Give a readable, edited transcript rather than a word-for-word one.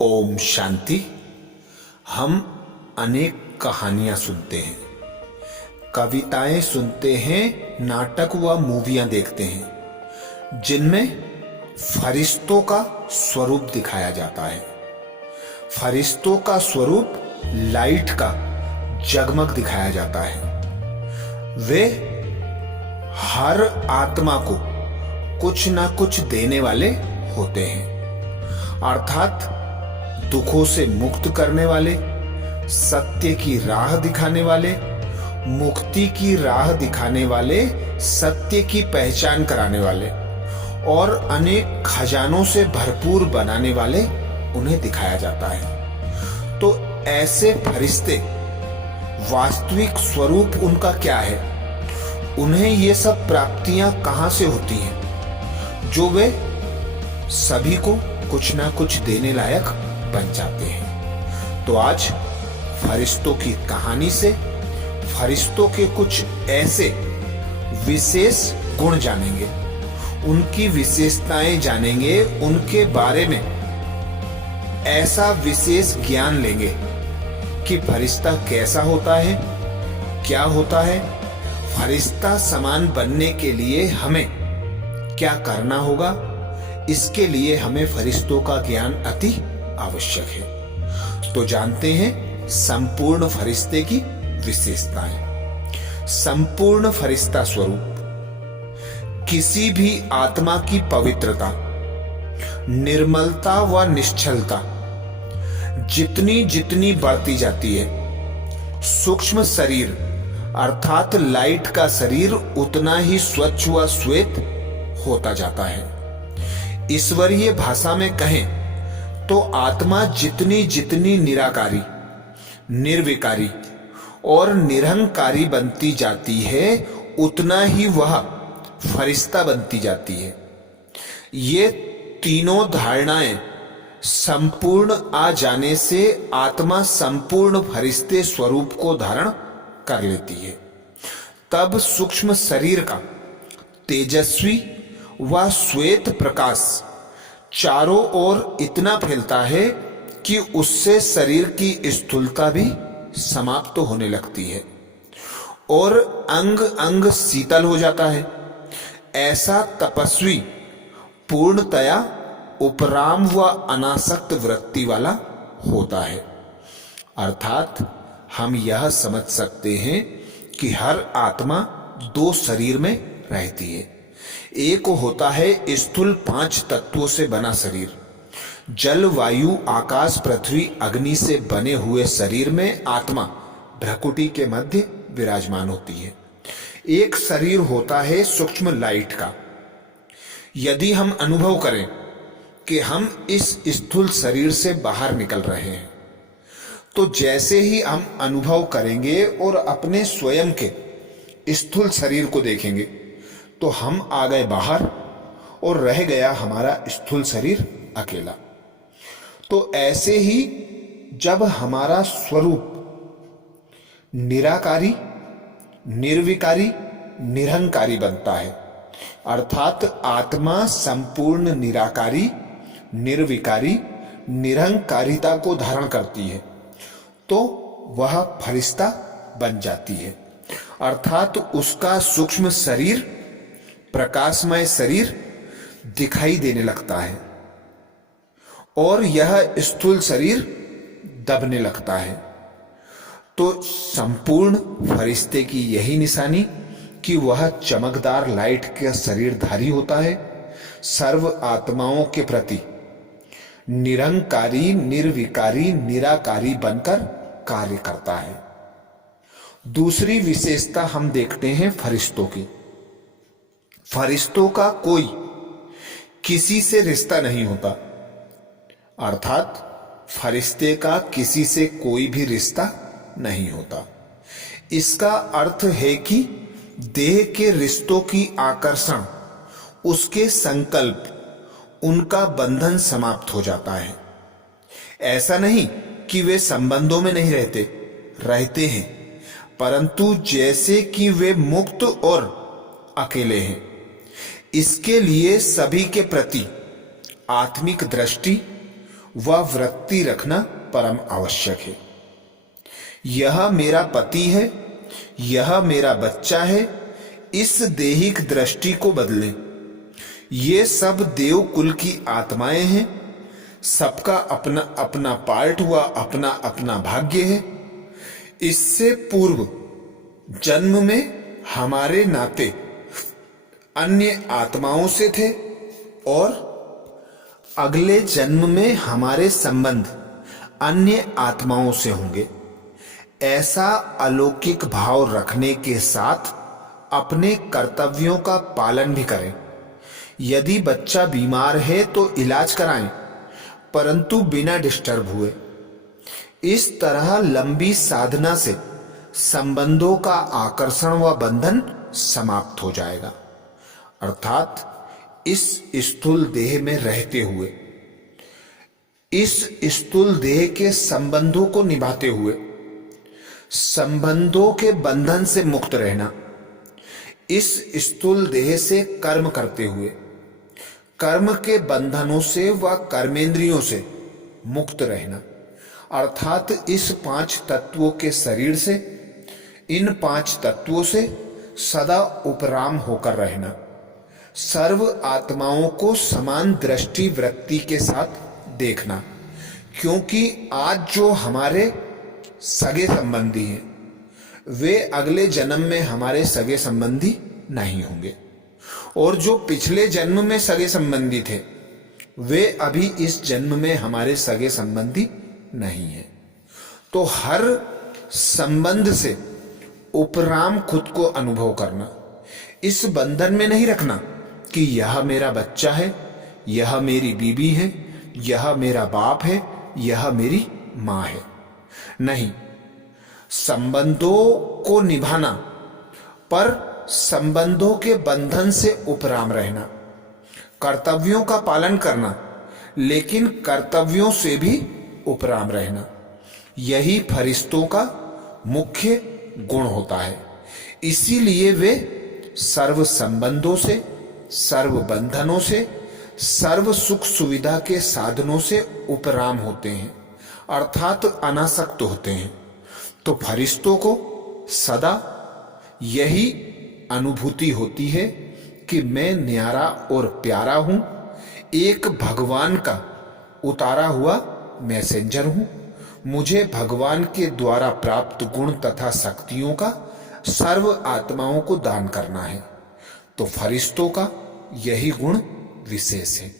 ओम शांति। हम अनेक कहानियां सुनते हैं, कविताएं सुनते हैं, नाटक व मूवियां देखते हैं जिनमें फरिश्तों का स्वरूप दिखाया जाता है। फरिश्तों का स्वरूप लाइट का जगमग दिखाया जाता है। वे हर आत्मा को कुछ ना कुछ देने वाले होते हैं, अर्थात दुखों से मुक्त करने वाले, सत्य की राह दिखाने वाले, मुक्ति की राह दिखाने वाले, सत्य की पहचान कराने वाले और अनेक खजानों से भरपूर बनाने वाले उन्हें दिखाया जाता है। तो ऐसे फरिश्ते वास्तविक स्वरूप उनका क्या है, उन्हें ये सब प्राप्तियां कहां से होती हैं जो वे सभी को कुछ ना कुछ देने लायक बन जाते हैं। तो आज फरिश्तों की कहानी से फरिश्तों के कुछ ऐसे विशेष गुण जानेंगे, उनकी विशेषताएं जानेंगे, उनके बारे में ऐसा विशेष ज्ञान लेंगे कि फरिश्ता कैसा होता है, क्या होता है, फरिश्ता समान बनने के लिए हमें क्या करना होगा। इसके लिए हमें फरिश्तों का ज्ञान अति आवश्यक है। तो जानते हैं संपूर्ण फरिश्ते की विशेषताएं। संपूर्ण फरिश्ता स्वरूप किसी भी आत्मा की पवित्रता, निर्मलता व निश्चलता जितनी जितनी बढ़ती जाती है, सूक्ष्म शरीर अर्थात लाइट का शरीर उतना ही स्वच्छ व श्वेत होता जाता है। ईश्वरीय भाषा में कहें तो आत्मा जितनी जितनी निराकारी, निर्विकारी और निरहंकारी बनती जाती है, उतना ही वह फरिश्ता बनती जाती है। ये तीनों धारणाएं संपूर्ण आ जाने से आत्मा संपूर्ण फरिश्ते स्वरूप को धारण कर लेती है। तब सूक्ष्म शरीर का तेजस्वी व श्वेत प्रकाश चारों ओर इतना फैलता है कि उससे शरीर की स्थूलता भी समाप्त होने लगती है और अंग अंग शीतल हो जाता है। ऐसा तपस्वी पूर्णतया उपराम व अनासक्त वृत्ति वाला होता है। अर्थात हम यह समझ सकते हैं कि हर आत्मा दो शरीर में रहती है। एक होता है स्थूल 5 तत्वों से बना शरीर, जल वायु आकाश पृथ्वी अग्नि से बने हुए शरीर में आत्मा भ्रकुटी के मध्य विराजमान होती है। एक शरीर होता है सूक्ष्म लाइट का। यदि हम अनुभव करें कि हम इस स्थूल शरीर से बाहर निकल रहे हैं, तो जैसे ही हम अनुभव करेंगे और अपने स्वयं के स्थूल शरीर को देखेंगे तो हम आ गए बाहर और रह गया हमारा स्थूल शरीर अकेला। तो ऐसे ही जब हमारा स्वरूप निराकारी, निर्विकारी, निरहंकारी बनता है, अर्थात आत्मा संपूर्ण निराकारी, निर्विकारी, निरहंकारिता को धारण करती है, तो वह फरिश्ता बन जाती है। अर्थात उसका सूक्ष्म शरीर, प्रकाशमय शरीर दिखाई देने लगता है और यह स्थूल शरीर दबने लगता है। तो संपूर्ण फरिश्ते की यही निशानी कि वह चमकदार लाइट का शरीरधारी होता है, सर्व आत्माओं के प्रति निरंकारी, निर्विकारी, निराकारी बनकर कार्य करता है। दूसरी विशेषता हम देखते हैं फरिश्तों की। फरिश्तों का कोई किसी से रिश्ता नहीं होता, अर्थात फरिश्ते का किसी से कोई भी रिश्ता नहीं होता। इसका अर्थ है कि देह के रिश्तों की आकर्षण, उसके संकल्प, उनका बंधन समाप्त हो जाता है। ऐसा नहीं कि वे संबंधों में नहीं रहते हैं, परंतु जैसे कि वे मुक्त और अकेले हैं। इसके लिए सभी के प्रति आत्मिक दृष्टि वह वृत्ति रखना परम आवश्यक है। यह मेरा पति है, यह मेरा बच्चा है, इस देहिक दृष्टि को बदलें। ये सब देव कुल की आत्माएं हैं, सबका अपना अपना पार्ट हुआ, अपना अपना भाग्य है। इससे पूर्व जन्म में हमारे नाते अन्य आत्माओं से थे और अगले जन्म में हमारे संबंध अन्य आत्माओं से होंगे। ऐसा अलौकिक भाव रखने के साथ अपने कर्तव्यों का पालन भी करें। यदि बच्चा बीमार है तो इलाज कराएं, परंतु बिना डिस्टर्ब हुए। इस तरह लंबी साधना से संबंधों का आकर्षण व बंधन समाप्त हो जाएगा, अर्थात इस स्थूल देह में रहते हुए, इस स्थूल देह के संबंधों को निभाते हुए, संबंधों के बंधन से मुक्त रहना। इस स्थूल देह से कर्म करते हुए कर्म के बंधनों से व कर्मेंद्रियों से मुक्त रहना, अर्थात इस 5 तत्वों के शरीर से, इन 5 तत्वों से सदा उपराम होकर रहना। सर्व आत्माओं को समान दृष्टि वृत्ति के साथ देखना, क्योंकि आज जो हमारे सगे संबंधी हैं वे अगले जन्म में हमारे सगे संबंधी नहीं होंगे, और जो पिछले जन्म में सगे संबंधी थे वे अभी इस जन्म में हमारे सगे संबंधी नहीं हैं। तो हर संबंध से उपराम खुद को अनुभव करना, इस बंधन में नहीं रखना कि यह मेरा बच्चा है, यह मेरी बीबी है, यह मेरा बाप है, यह मेरी मां है। नहीं, संबंधों को निभाना पर संबंधों के बंधन से उपराम रहना, कर्तव्यों का पालन करना लेकिन कर्तव्यों से भी उपराम रहना, यही फरिश्तों का मुख्य गुण होता है। इसीलिए वे सर्व संबंधों से, सर्व बंधनों से, सर्व सुख सुविधा के साधनों से उपराम होते हैं, अर्थात अनासक्त होते हैं। तो फरिश्तों को सदा यही अनुभूति होती है कि मैं न्यारा और प्यारा हूं, एक भगवान का उतारा हुआ मैसेंजर हूं। मुझे भगवान के द्वारा प्राप्त गुण तथा शक्तियों का सर्व आत्माओं को दान करना है। तो फरिश्तों का यही गुण विशेष है।